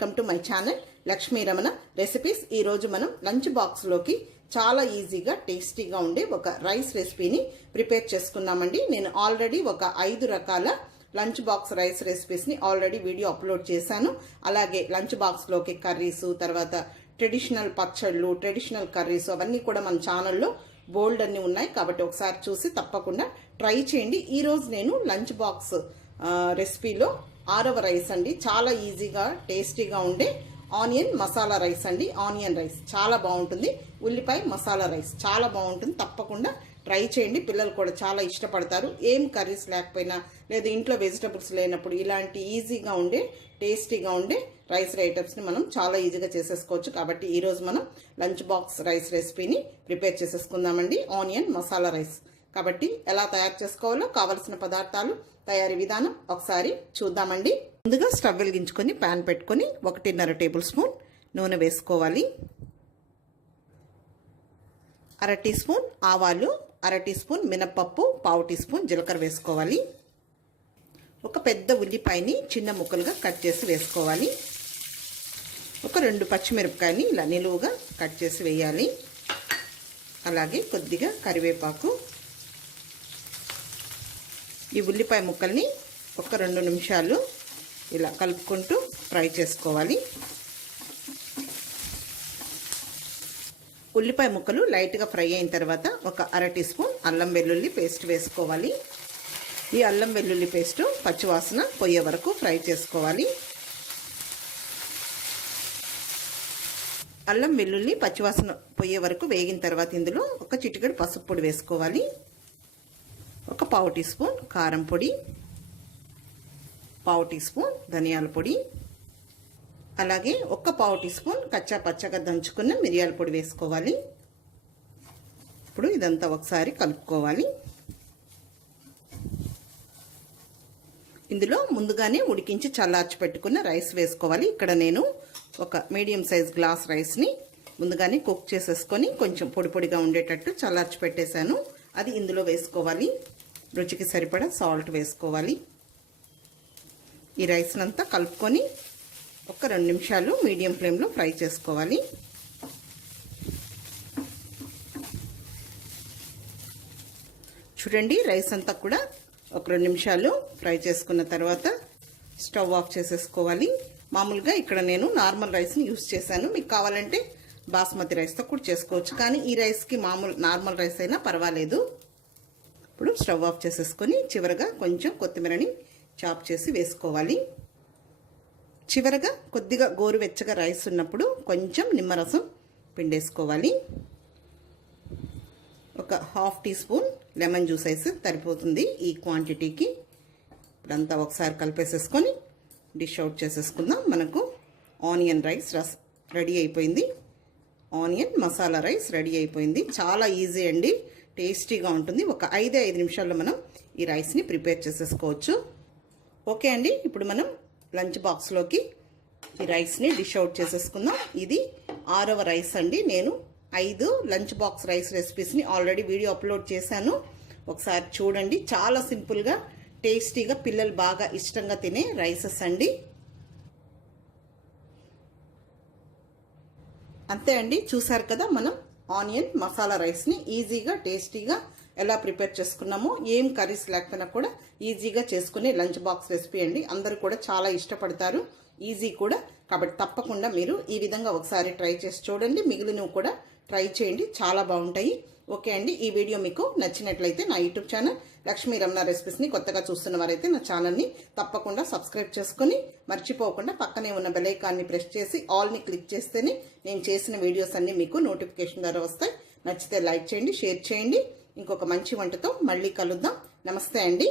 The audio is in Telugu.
Welcome to my channel Lakshmi Ramana recipes. ఈ రోజు మనం లంచ్ బాక్స్ లోకి చాలా ఈజీగా టేస్టీగా ఉండే ఒక రైస్ రెసిపీని ప్రిపేర్ చేసుకున్నామండి. నేను ఆల్రెడీ ఒక 5 రకాల లంచ్ బాక్స్ రైస్ రెసిపీస్ ని ఆల్రెడీ వీడియో అప్లోడ్ చేశాను. అలాగే లంచ్ బాక్స్ లోకి కర్రీస్, తర్వాత ట్రెడిషనల్ పచ్చళ్ళు, ట్రెడిషనల్ కర్రీస్ అవన్నీ కూడా మన ఛానల్లో బోల్డ్ అన్ని ఉన్నాయి. కాబట్టి ఒకసారి చూసి తప్పకుండా ట్రై చేయండి. ఈ రోజు నేను లంచ్ బాక్స్ రెసిపీలో 6వ రైస్ అండి. చాలా ఈజీగా టేస్టీగా ఉండే ఆనియన్ మసాలా రైస్ అండి. ఆనియన్ రైస్ చాలా బాగుంటుంది. ఉల్లిపాయ మసాలా రైస్ చాలా బాగుంటుంది. తప్పకుండా ట్రై చేయండి. పిల్లలు కూడా చాలా ఇష్టపడతారు. ఏం కర్రీస్ లేకపోయినా లేదా ఇంట్లో వెజిటబుల్స్ లేనప్పుడు ఇలాంటి ఈజీగా ఉండే టేస్టీగా ఉండే రైస్ ఐటమ్స్ని మనం చాలా ఈజీగా చేసేసుకోవచ్చు. కాబట్టి ఈరోజు మనం లంచ్ బాక్స్ రైస్ రెసిపీని ప్రిపేర్ చేసేసుకుందామండి. Onion masala rice. కాబట్టి ఎలా తయారు చేసుకోవాలో కావలసిన పదార్థాలు, తయారీ విధానం ఒకసారి చూద్దామండి. ముందుగా స్టవ్ వెలిగించుకొని ప్యాన్ పెట్టుకొని 1.5 టేబుల్ స్పూన్ నూనె వేసుకోవాలి. 1/2 టీ స్పూన్ ఆవాలు, 1/2 టీ స్పూన్ మినప్పప్పు, 1/4 టీ స్పూన్ జీలకర్ర వేసుకోవాలి. ఒక పెద్ద ఉల్లిపాయని చిన్న ముక్కలుగా కట్ చేసి వేసుకోవాలి. ఒక 2 పచ్చిమిరపకాయని ఇలా నిలువుగా కట్ చేసి వేయాలి. అలాగే కొద్దిగా కరివేపాకు. ఈ ఉల్లిపాయ ముక్కల్ని ఒక 2 నిమిషాలు ఇలా కలుపుకుంటూ ఫ్రై చేసుకోవాలి. ఉల్లిపాయ ముక్కలు లైట్గా ఫ్రై అయిన తర్వాత ఒక 1/2 టీ స్పూన్ అల్లం వెల్లుల్లి పేస్ట్ వేసుకోవాలి. ఈ అల్లం వెల్లుల్లి పేస్ట్ పచ్చివాసన పోయే వరకు ఫ్రై చేసుకోవాలి. అల్లం వెల్లుల్లి పచ్చివాసన పోయే వరకు వేగిన తర్వాత ఇందులో ఒక చిటికెడు పసుపు పొడి వేసుకోవాలి. ఒక 1/4 టీ స్పూన్ కారం పొడి, 1/4 టీ స్పూన్ ధనియాల పొడి, అలాగే ఒక 1/4 టీ స్పూన్ కచ్చా పచ్చగా దంచుకున్న మిరియాల పొడి వేసుకోవాలి. ఇప్పుడు ఇదంతా ఒకసారి కలుపుకోవాలి. ఇందులో ముందుగానే ఉడికించి చల్లార్చి పెట్టుకున్న రైస్ వేసుకోవాలి. ఇక్కడ నేను ఒక మీడియం సైజ్ గ్లాస్ రైస్ని ముందుగానే కుక్ చేసేసుకొని కొంచెం పొడి పొడిగా ఉండేటట్టు చల్లార్చి పెట్టేశాను. అది ఇందులో వేసుకోవాలి. రుచికి సరిపడా సాల్ట్ వేసుకోవాలి. ఈ రైస్ని అంతా కలుపుకొని ఒక 2 నిమిషాలు మీడియం ఫ్లేమ్లో ఫ్రై చేసుకోవాలి. చూడండి, రైస్ అంతా కూడా ఒక 2 నిమిషాలు ఫ్రై చేసుకున్న తర్వాత స్టవ్ ఆఫ్ చేసేసుకోవాలి. మామూలుగా ఇక్కడ నేను నార్మల్ రైస్ని యూస్ చేశాను. మీకు కావాలంటే బాస్మతి రైస్తో కూడా చేసుకోవచ్చు, కానీ ఈ రైస్కి మామూలు నార్మల్ రైస్ అయినా పర్వాలేదు. ఇప్పుడు స్టవ్ ఆఫ్ చేసేసుకొని చివరగా కొంచెం కొత్తిమీరని చాప్ చేసి వేసుకోవాలి. చివరగా కొద్దిగా గోరువెచ్చగా రైస్ ఉన్నప్పుడు కొంచెం నిమ్మరసం పిండేసుకోవాలి. ఒక 1/2 టీ స్పూన్ లెమన్ జ్యూస్ అయితే సరిపోతుంది ఈ క్వాంటిటీకి. ఇప్పుడంతా ఒకసారి కలిపేసేసుకొని డిష్ అవుట్ చేసేసుకుందాం. మనకు ఆనియన్ రైస్ రెడీ అయిపోయింది. ఆనియన్ మసాలా రైస్ రెడీ అయిపోయింది. చాలా ఈజీ అండి, టేస్టీగా ఉంటుంది. ఒక 5 నిమిషాల్లో మనం ఈ రైస్ని ప్రిపేర్ చేసేసుకోవచ్చు. ఓకే అండి, ఇప్పుడు మనం లంచ్ బాక్స్లోకి ఈ రైస్ని డిష్ అవుట్ చేసేసుకుందాం. ఇది 6వ రైస్ అండి. నేను 5 లంచ్ బాక్స్ రైస్ రెసిపీస్ని ఆల్రెడీ వీడియో అప్లోడ్ చేశాను. ఒకసారి చూడండి. చాలా సింపుల్గా టేస్టీగా పిల్లలు బాగా ఇష్టంగా తినే రైసెస్ అండి. అంతే అండి, చూసారు కదా మనం ఆనియన్ మసాలా రైస్ని ఈజీగా టేస్టీగా ఎలా ప్రిపేర్ చేసుకున్నామో. ఏం కర్రీస్ లేకపోయినా కూడా ఈజీగా చేసుకునే లంచ్ బాక్స్ రెసిపీ అండి. అందరూ కూడా చాలా ఇష్టపడతారు, ఈజీ కూడా. కాబట్టి తప్పకుండా మీరు ఈ విధంగా ఒకసారి ట్రై చేసి చూడండి. మిగిలినవి కూడా ట్రై చేయండి, చాలా బాగుంటాయి. ఓకే అండి, ఈ వీడియో మీకు నచ్చినట్లయితే నా యూట్యూబ్ ఛానల్ లక్ష్మీ రమణ రెసిపీస్ని కొత్తగా చూస్తున్న వారైతే నా ఛానల్ని తప్పకుండా సబ్స్క్రైబ్ చేసుకొని మర్చిపోకుండా పక్కనే ఉన్న బెల్ ఐకాన్ని ప్రెస్ చేసి ఆల్ని క్లిక్ చేస్తేనే నేను చేసిన వీడియోస్ అన్ని మీకు నోటిఫికేషన్ ద్వారా వస్తాయి. నచ్చితే లైక్ చేయండి, షేర్ చేయండి. ఇంకొక మంచి వంటతో మళ్ళీ కలుద్దాం. నమస్తే అండి.